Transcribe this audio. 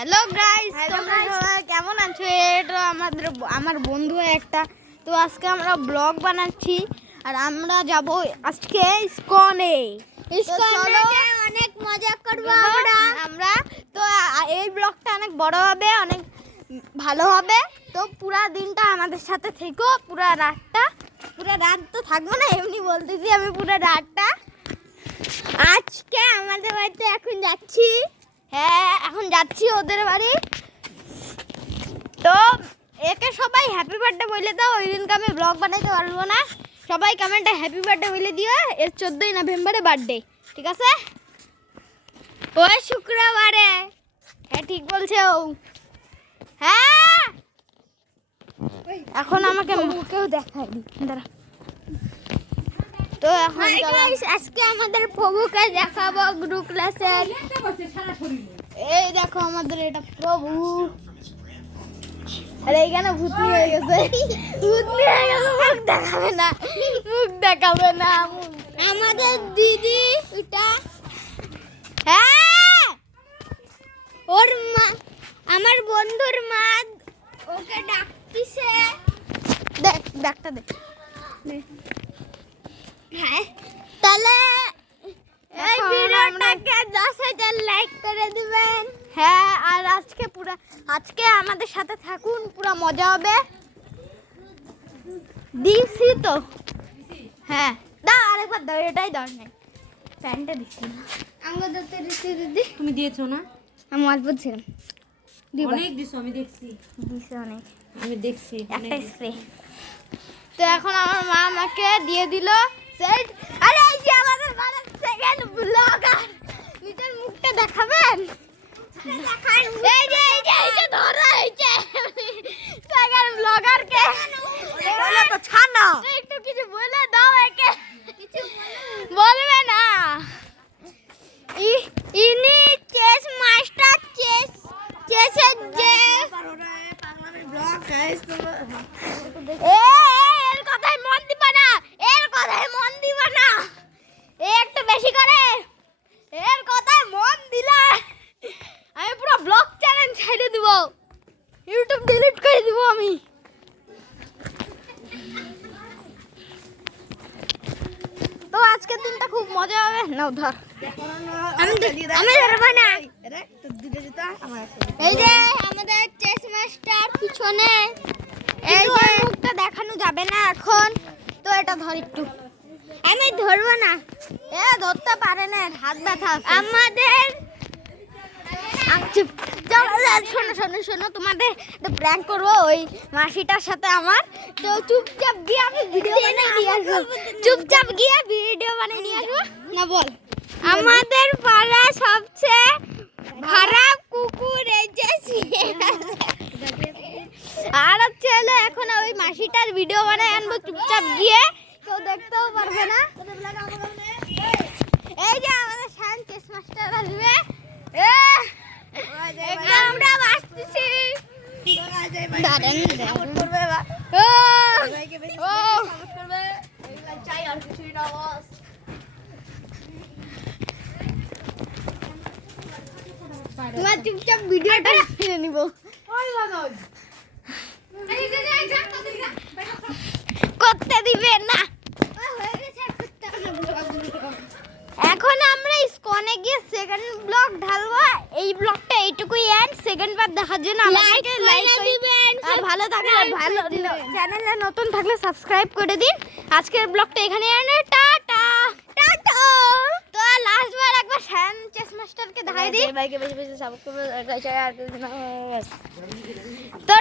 Hello guys, তোমরা সবাই কেমন আছো? এটা আমার বন্ধু একটা। তো আজকে আমরা ব্লগ বানাচ্ছি আর আমরা যাব আজকে ইসকনে অনেক মজা করব আমরা। তো এই ব্লগটা অনেক বড় হবে, অনেক ভালো হবে। তো পুরা দিনটা আমাদের সাথে থেকো, পুরা রাত তো থাকবো না, এমনি বলতেছি আমি পুরা রাতটা। আজকে আমাদের বাড়িতে এখন যাচ্ছি। হ্যাঁ, এখন যাচ্ছি ওদের বাড়ি। তো একে সবাই হ্যাপি বার্থডে বলে দাও, ওই দিনকে আমি ব্লগ বানাইতে পারবো না। সবাই কমেন্টে হ্যাপি বার্থডে বলে দিও। এর 14ই নভেম্বরে বার্থডে, ঠিক আছে? ওই শুক্রবারে। হ্যাঁ, ঠিক বলছে ও। হ্যাঁ, এখন আমাকে মুখেও দেখাই দি, দাঁড়া। তো এখন আজকে আমাদের প্রভুকে দেখাবো গ্রুপ ক্লাসের। এই দেখো আমাদের এটা প্রভু। আরে এইখানে ভূতনি হয়ে গেছে, ভূতনি হয়ে গেছে। মুখ দেখাবে না আমাদের দিদি এটা। হ্যাঁ, ওর মা, আমার বন্ধুর মা ওকে ডাকতিছে। দেখ ডাকটা দেখ। হ্যাঁ, তাহলে এই ভিডিওটাকে 10,000 লাইক করে দিবেন। হ্যাঁ, আর আজকে আমাদের সাথে থাকুন, পুরো মজা হবে। দিছি তো। হ্যাঁ, দাও আরেকবার দাও, এটাই দাও নাই। প্যান্টটা দিছি না আমাদের তো দিদি। তুমি দিয়েছো না? আমি অল্প ছিলাম। অনেক দিছো, আমি দেখছি। দিছে অনেক, আমি দেখছি একটা স্প্রে। তো এখন আমার মা আমাকে দিয়ে দিল সেট। আরে এই যে আমাদের বাড়ির সেকেন্ড ব্লগার, নিজের মুখটা দেখাবেন? এই যে ধরো, এই যে সেকেন্ড ব্লগার কে বলে তো ছানা। একটু কিছু বলে দাও একে। কিছু বলবে না? ইনি চেস মাস্টার, চেসের যে এর কথায় মন দিবা না, এর কথায় মন দিবা না। একটু বেশি করে এর কথায় মন দিলা আমি পুরো ব্লগ চ্যানেল ছেড়ে দিব, ইউটিউব ডিলিট করে দিব আমি। তো আজকের দিনটা খুব মজা হবে। নাও ধর, আমি ধরবো না। এই যে আমাদের চেস মাস্টার পিছনে, এই যে মুখটা দেখানো যাবে না এখন। তো এটা ধর একটু, আমি ধরবো না। এ ধরতে পারে না, হাত ব্যথা আমাদের। শোনো, তোমাদের প্র্যাঙ্ক করবো ওই মাসিটার সাথে আমার। তো চুপচাপ গিয়ে আমি ভিডিও বানিয়ে নিয়ে আসবো। চুপচাপ গিয়ে ভিডিও বানিয়ে নিয়ে আসবো। না বল, আমাদের পাড়া সবচেয়ে খারাপ কুকুর এই যে আর ছেলে। এখন ওই মাসিটার ভিডিও বানায় আনবো চুপচাপ গিয়ে, কেউ দেখতেও পারবে না। এই যে আমাদের চেস মাস্টার আসবে। আমরা বাসতেছি। তোমার চুপচাপ ভিডিওটা ফিরে নিব। করতে দিবে না। এখন আমরা ইসকনে গিয়ে সেকেন্ড ব্লগ ঢালবো। এই ব্লগটা এইটুকুই এন্ড। সেকেন্ড পার্ট দেখার জন্য আমাদেরকে লাইক দিবেন, আর ভালো থাকলে চ্যানেলে নতুন থাকলে সাবস্ক্রাইব করে দিন। আজকের ব্লগটা এখানে এন্ড। Tata tata. তো লাস্ট বার একবার চেস মাস্টারকে দেখাই দিই। ভাইকে বেশি সাবস্ক্রাইব করে আর কিছু না। তো